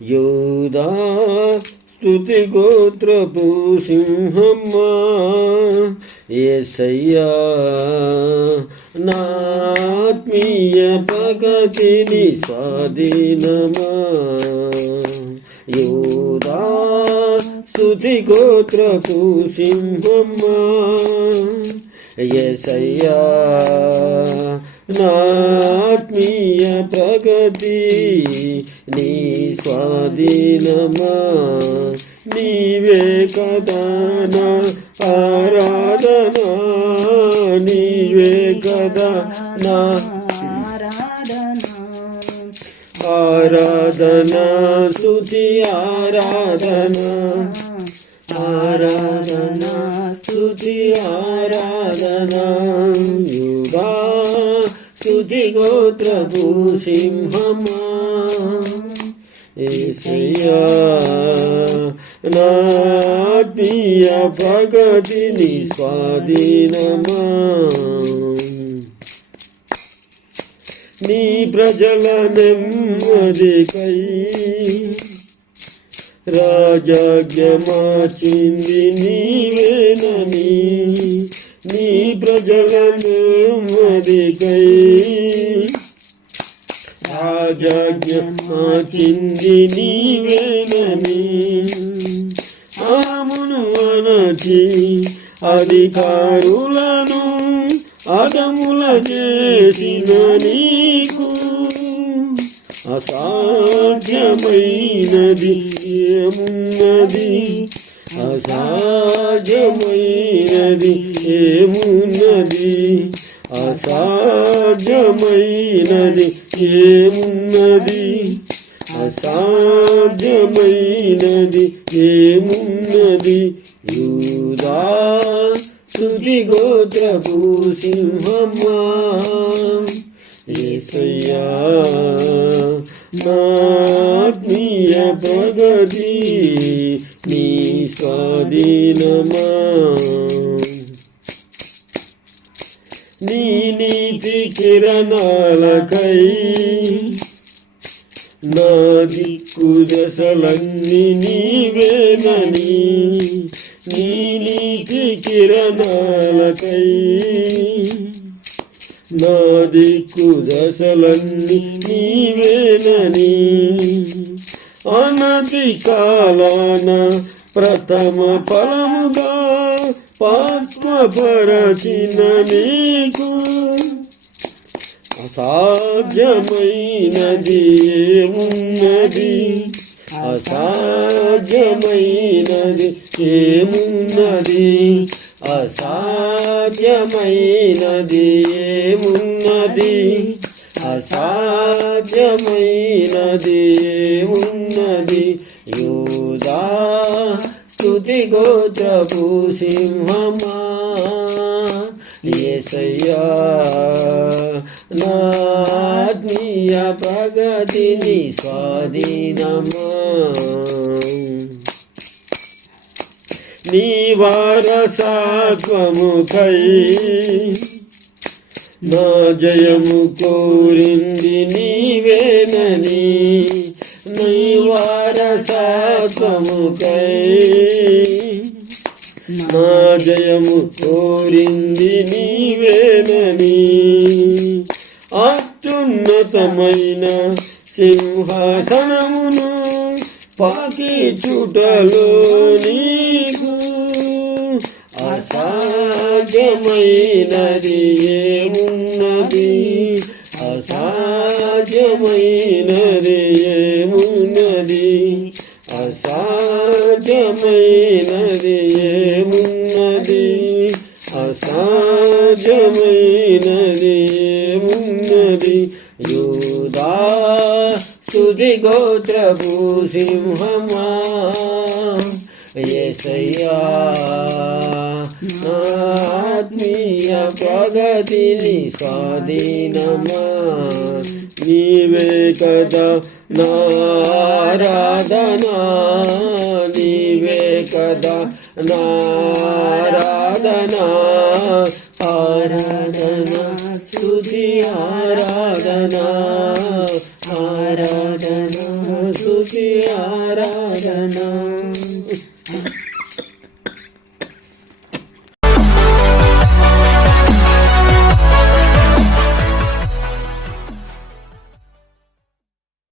యోదా స్తుతి గోత్రపు సింహమ్మా ఏసయ్యా నాత్మీయ పగతిని స్వాధీనమా. యోదా స్తుతి గోత్రపు సింహమ్మా ఏసయ్యా నాత్మీయ ప్రగతి నీ స్వాధీనమా? నీవే కదా నా ఆరాధన? నీవే కదా నా ఆరాధన స్తుతి ఆరాధన? ఆరాధన స్తుతి ఆరాధన? యుగా స్తుతి గోత్రపు సింహమా ఏసయ్యా నాత్మీయ ప్రగతిని స్వాధీనమా. నీ ప్రజల నెమ్మదికై రాజాజ్ఞమాచింది నీవేనని నీ ప్రజల నెమ్మదికై రాజాజ్ఞమాచింది నీవేనని ఆమును అనచి అధికారులను అదముల చేసిన నీకు అసాధ్యమైనది ఏమున్నది? అసాధ్యమైనది అసాధ్యమైనది ఏమున్నది? అసాధ్యమైనది ఏమున్నది? యూదా స్తుతి గోత్రపు సింహమ్మా ఏసయ్యా నాత్మీయ ప్రగతి నీ స్వాధీనమా? కిరణాలకై నా దిక్కు దశలన్నీ నీవేనని నీలికి కిరణాలకై నా దిక్కు దశలన్నీ నీవేనని అనతి కాలాన ప్రథమ ఫలముగా పాత్మపరచిన నీకు అసాధ్యమైనది ఏమున్నది అసాధ్యమైనది ఏమున్నది? అసాధ్యమైనది ఏమున్నది అసాధ్యమైనది ఏమున్నది యూదా స్థుతి గోత్రపు సింహమా? ఏసయ్యా జగతిని స్వాధీనమా నీ వారసత్వముకై నా జయము కోరింది నీవేనని నీ వారసత్వముకై నా జయము కోరింది నీవేనని ఉన్నతమైన సింహాసనమును పాకి చుటలో నీకు అసాధ్యమైనది ఏమున్నది? అసాధ్యమైనది ఏమున్నది? అసాధ్యమైనది ఏమున్నది? అసాధ్యమైనది ఏమున్నది? యోదా స్తుతి గోత్రపు సింహమా? ఏసయ్యా ఆత్మీయ ప్రగతిని స్వాధీనమా? నీవే కదా నారాధనా నీవే కదా నారాధనా ఆరాధనా స్తుతి ఆరాధనా ఆరాధనా స్తుతి ఆరాధన